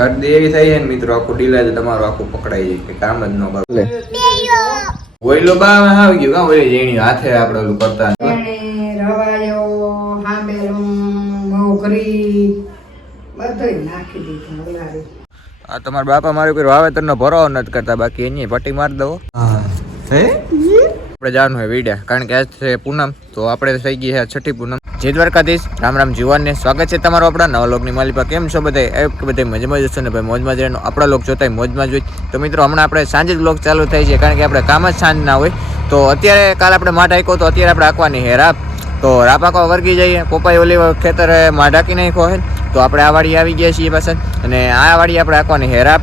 શરદી એવી થઈ છે ને મિત્રો, આખું ઢીલા છે તમારું આખું પકડાઈ જાય કે કામ જ ન કરે. ઓઈલો બા આવી ગયું કા ઓલી જેણી હાથે આપણે ઓલું કરતા રવાયો હાંબેલું મોગરી બધું નાખી દીધું ઓલારી. આ તમારા બાપા મારું કોઈ વાવેતરનો ભરો નથી કરતા, બાકી એની પટ્ટી મારી દો. હે આપણે જવાનું હોય વીડિયા, કારણ કે આજ છે પૂનમ, તો આપણે થઈ ગઈ છે છઠ્ઠી પૂનમ. જય દ્વારકાધીશ, રામ રામ જીવનને સ્વાગત છે તમારું આપણા નવા લોકની માલિકા. કેમ છો બધા? બધા મજામાં જશો ને ભાઈ, મોજમાં જ રહેવાનો. આપણા લોક જોતા મોજમાં જ હોય. તો મિત્રો હમણાં આપણે સાંજે જ બ્લોગ ચાલુ થાય છે, કારણ કે આપણે કામ જ સાંજ ના હોય. તો અત્યારે કાલ આપણે માઠ આંક્યો, તો અત્યારે આપણે આંકવાની હે રાપ. તો રાપ આંકવા વર્ગી જઈએ. પપ્પાએ ઓલી ખેતરે માઠ આંકી નાખ્યો હોય, તો આપણે આ વાડી આવી ગયા છીએ પાછળ, અને આ વાડી આપણે આંકવાની હે રાપ.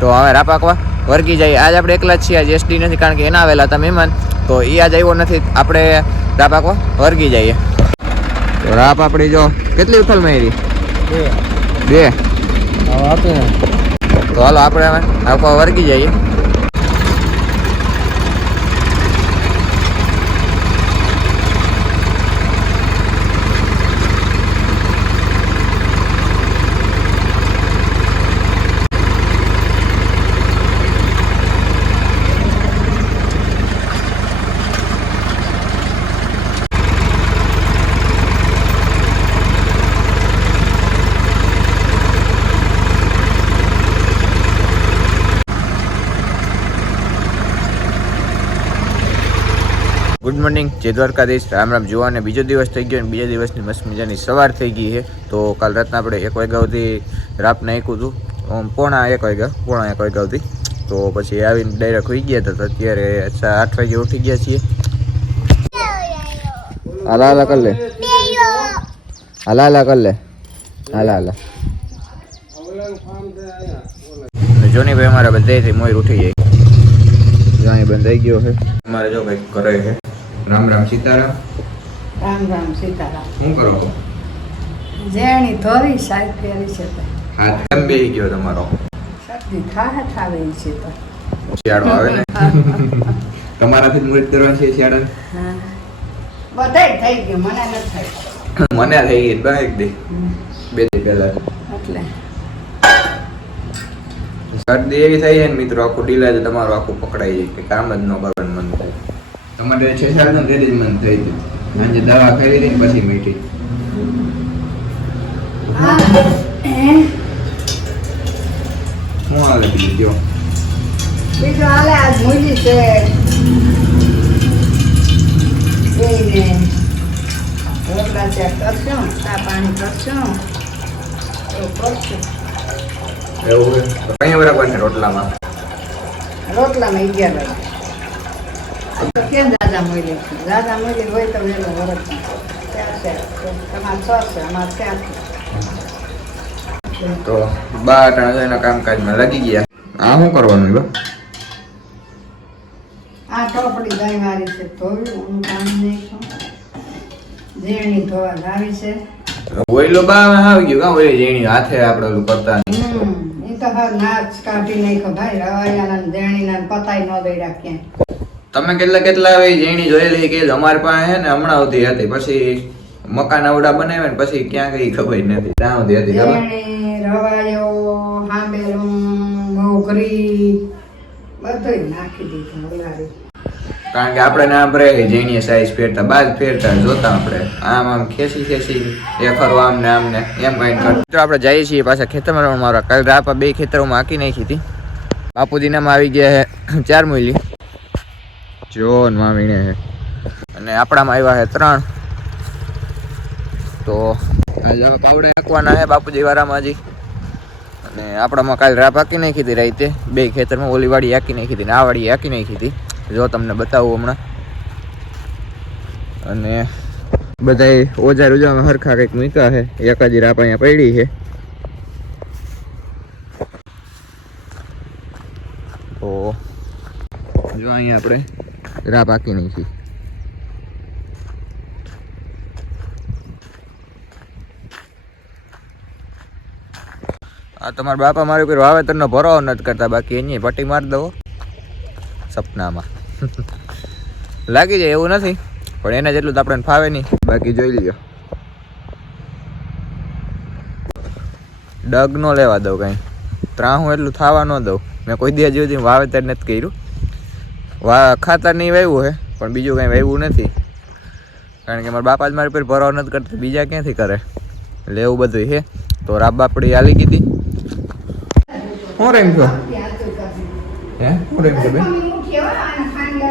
તો હવે રાપ આંકવા વર્ગી જઈએ. આજ આપણે એકલા જ છીએ, આજ એસડી નથી, કારણ કે એના આવેલા હતા મહેમાન, તો એ આજ આવ્યો નથી. આપણે રાપ આંકવા વર્ગી જઈએ. તો રાપ આપણી જો કેટલી ઉથલ મારી? બે. તો હાલો આપણે હવે આંકવા વર્ગી જઈએ. ગુડ મોર્નિંગ, જય દ્વારકાધીશ, રામ રામ જોવા. અને બીજો દિવસ થઈ ગયો, અને બીજા દિવસની મસ્ત મજાની સવાર થઈ ગઈ છે. તો કાલ રાતના આપણે 1 વાગ્યા સુધી રાપ નાખ્યું હતું, પોણા 1 વાગ્યા સુધી. તો પછી આવીને ડાયરેક્ટ હોઈ ગયા હતા. તો અત્યારે 8 વાગે ઉઠી ગયા છીએ. હાલા કર લે, હાલા કર લે, હાલા. જોની ભાઈ અમારા બધાથી મોર ઉઠી જાય, બંધ થઈ ગયો છે અમારે. જો ભાઈ કરે છે. રામ રામ સીતારામ. રામ રામ સીતારામ. શું કરો? જેણી ધોરી સાહેબ ફેરી છે તો હાથ કેમ બેહી ગયો તમારો? શરદી થાવે છે તો શિયાળો આવે ને તમારાથી મુરત કરવાનું છે શિયાળા. હા બધાય થઈ ગયું, મને નથી થઈ. મને થઈ ગઈ બા એક દી 2 દી પહેલા. એટલે શરદી એવી થઈ છે ને મિત્રો, આખું ઢીલા છે તમારું આખું પકડાઈ જાય કે કામ જ ન કરવાનું મન થાય. તમારે 6-7 ને રેડી મન થઈ ગયું. આજે દવા ખાઈ લીધી ને પછી મીઠી. શું હાલે બીજું? બીજું હાલે આજ મૂલી છે બેને રોટલા ચેક કરશું, ચા પાણી કરશું, એવું કરશું. એવું હોય તો કઈ બરાબર છે રોટલામાં? રોટલામાં 11 વાગે. કેમ દાદા મૂલી છે? દાદા મૂલી હોય તો વહેલો વરસ છે. તમારે 6 છે, અમારે 4 છે. તો બા એના કામકાજમાં લાગી ગયા. આ શું કરવાનું બા? આ ટોપડી દહીં વાળી છે, ધોવી હું કામ નહીં છું. ઝીણી ધોવા લાવી છે. ઓઈલો બા આવી ગયું કા ઓલી જેણી હાથે આપણે ઓલું કરતા. એ તો હા નાચ કાઢી નાખ્યો ભાઈ. રવાયાના ઝીણીના પતાઈ ન દઈડા ક્યાંય. તમે કેટલા હવે જેણી જોયેલી કે અમારી પાસે હે ને હમણાં સુધી હતી, પછી મકાન આવડા બનાવ્યા ને પછી ક્યાં ગઈ ખબર નથી. ત્યાં સુધી હતી ખબર. ઝીણી રવાયો હાંબેલું મોગરી બધું નાખી દીધું ઓલારી. કારણ કે આપણે ના આપણે જેણીએ સાઈઝ ફેરતા બાદ ફેરતા જોતા આપણે આમ ખેસી એ ખરું આમ ને એમ કઈ કરતા. આપણે જઈએ છીએ પાછા ખેતરમાં. મારા કાલ રાપા 2 ખેતરોમાં આંકી નાખી હતી. બાપુજીનામાં આવી ગયા છે 4 મૂલી, જો મામીને છે, અને આપણામાં આવ્યા છે 3. તો આજે પાવડા નાખવાના છે બાપુજી વાળામાં હજી. અને આપણામાં કાલ રાપ આંકી નાખી હતી રાતે 2 ખેતરમાં. ઓલી વાડી આંકી નાખી હતી ને આ વાડી આંકી નાખી હતી. જો તમને બતાવું હમણાં. અને બધા ઓજાર ઉજામાં હરખા કંઈક મૂક્યા છે. એકાદી રાપ અહીંયા પડી છે. તો જો અહીંયા આપણે રાપ આંકી નાખી. આ તમારા બાપા મારું કોઈ વાવેતરનો ભરો નથી કરતા, બાકી એની પટ્ટી મારી દો સપનામાં. લાગી જાય એવું નથી, પણ એના જેટલું તો આપણને ફાવે નહીં. બાકી જોઈ લ્યો, ડગ નો લેવા દઉં કઈ. ત્રાહું એટલું થવા ન દઉં. મેં કોઈ દિવસ સુધી વાવેતર નથી કર્યું. ખાતર નહીં વાવ્યું છે પણ બીજું કંઈ વાવ્યું નથી, કારણ કે મારા બાપા જ મારી પર ભરાવ નથી કરતા, બીજા ક્યાંથી કરે. એટલે એવું બધું છે. તો રાબ બાપડી હાલી કીધી. શું રેમ છો? હે શું રેમ છો બેન?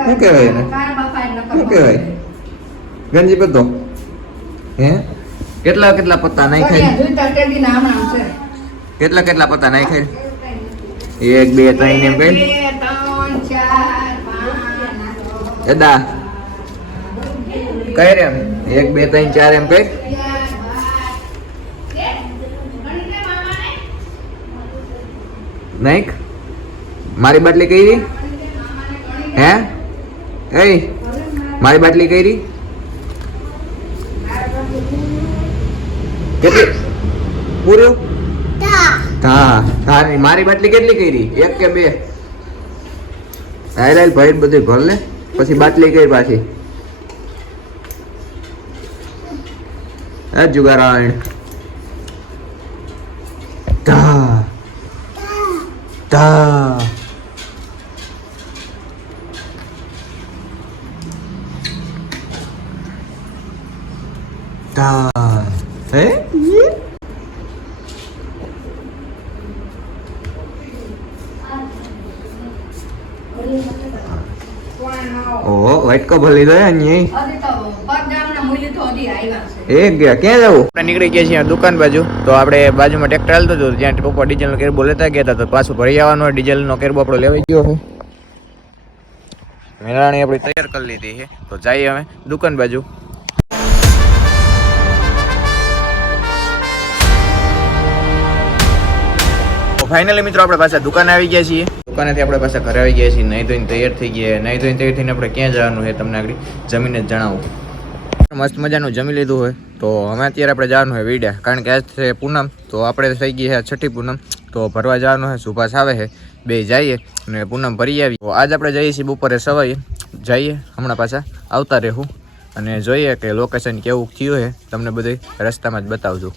શું કહેવાય એને? શું કહેવાય? ગંજી પત્તો. હે કેટલા કેટલા પત્તા નાખ્યા? કેટલા કેટલા પત્તા નાખ્યા? 1 2 3 એમ કઈ એદા કઈ રે 1 2 3 4 એમ કઈ નાખ. મારી બાટલી કઈ રી? હે એ મારી બાટલી કઈ રી? કેટલી પૂર્યું? હા મારી બાટલી કેટલી કરી? 1 કે 2? હાલ ભાઈ બધું ભર લે પછી બાટલી કરી પાછી. જુગારાયણ તા તા તા હે ઓહો વ્હાઈટ કપલ લીધો હે અહીં એક ગયા. ક્યાં જવું? આપણે નીકળી ગયા છીએ દુકાન બાજુ. તો આપણે બાજુમાં ટ્રેક્ટર હાલતું હતું, જ્યાં પપ્પા ડીઝલનો કેરબો લેતા ગયા હતા, તો પાછું ભરી આવવાનો હોય. ડીઝલનો કેરબો આપણો લેવાઈ ગયો છે. મેળાણી આપણી તૈયાર કરી લીધી છે, તો જઈએ અમે દુકાન બાજુ. ફાઇનલી મિત્રો આપણે પાછા દુકાને આવી ગયા છીએ. દુકાનેથી આપણે પાછા ઘરે આવી ગયા છીએ. નહીં ધોઈને તૈયાર થઈ ગયા. નહીં ધોઈને તૈયાર થઈને આપણે ક્યાં જવાનું છે તમને આગળ જમીને જ જણાવું. મસ્ત મજાનું જમી લીધું હોય તો અમે અત્યારે આપણે જવાનું હોય વીડિયા, કારણ કે આજ છે પૂનમ. તો આપણે થઈ ગઈ છે છઠ્ઠી પૂનમ, તો ભરવા જવાનું છે. સુભાષ આવે છે, બે જઈએ અને પૂનમ ભરી આવી. તો આજ આપણે જઈએ છીએ બપોરે સવારે જઈએ, હમણાં પાછા આવતા રહેવું અને જોઈએ કે લોકેશન કેવું થયું છે. તમને બધું રસ્તામાં જ બતાવજો.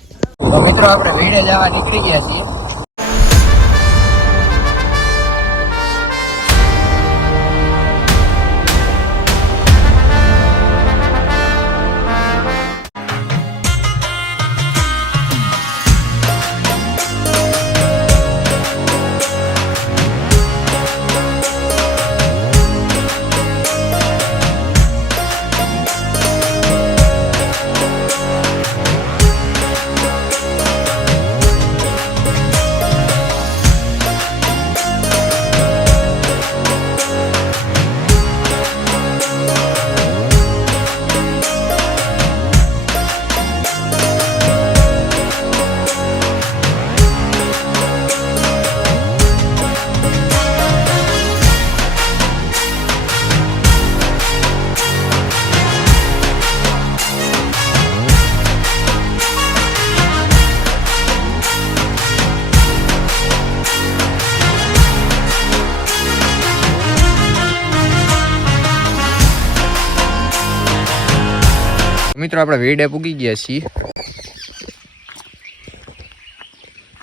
તો મિત્રો આપણે વીડિયા જવા નીકળી ગયા છીએ. મિત્રો આપણે વીડે પૂગી ગયા છીએ.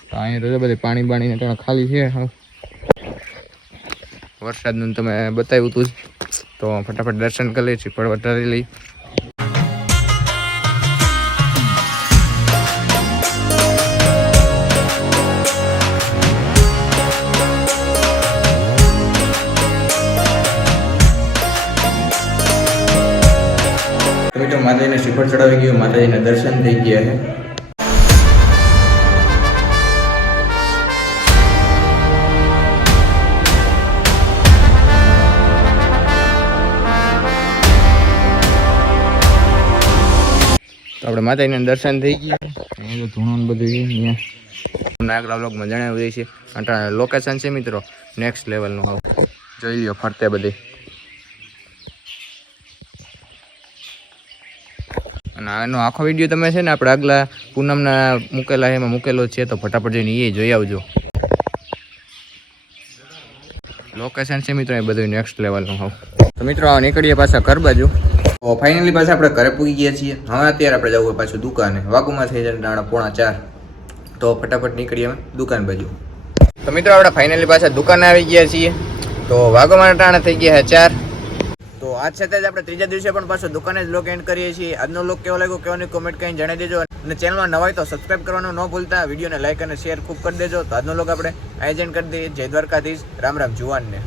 તો અહીંયા તો બધી પાણી બાણીને ખાલી છે. વરસાદનું તમે બતાવ્યું હતું, તો ફટાફટ દર્શન કરી લઈએ છીએ, પણ વધારે લઈ. તો માતાજીને શ્રીફળ ચડાવી ગયું, માતાજીના દર્શન થઈ ગયા છે. તો આપણે માતાજીના દર્શન થઈ ગયા. અહીંયા તો ધૂણો બધું છે. અહીંયા આગલા વ્લોગમાં જણાવ્યું છે. લોકેશન છે મિત્રો નેક્સ્ટ લેવલનું. હવે જોઈ લ્યો ફરતે બધી. અને આનો આખો વિડીયો તમે છે ને આપણે આગલા પૂનમના મૂકેલા એમાં મૂકેલો છે, તો ફટાફટ જઈને એ જોઈ આવજો. લોકેશન છે મિત્રો એ બધું નેક્સ્ટ લેવલનું. હવે તો મિત્રો નીકળીએ પાછા ઘર બાજુ. તો ફાઇનલી પાછા આપણે ઘરે પૂગી ગયા છીએ. હવે અત્યારે આપણે જવું પાછું દુકાને. વાગુમાં થઈ જાય 3:45. તો ફટાફટ નીકળીએ અમે દુકાન બાજુ. તો મિત્રો આપણે ફાઇનલી પાછા દુકાને આવી ગયા છીએ. તો વાઘોમાં ટાણા થઈ ગયા છે 4. તો આજ સાથે જ આપણે ત્રીજા દિવસે પણ પાછો દુકાને જ બ્લોગ એન્ડ કરીએ છીએ. આજનો બ્લોગ કેવો લાગ્યો કેવાની કોમેન્ટ કરીને જણાવી દેજો. અને ચેનલમાં નવા હોય તો સબસ્ક્રાઇબ કરવાનું ન ભૂલતા. વિડીયોને લાઈક અને શેર ખૂબ કરી દેજો. તો આજનો બ્લોગ આપણે આયોજન કરી દઈએ. જય દ્વારકાધીશ. રામ રામ જુવાનને.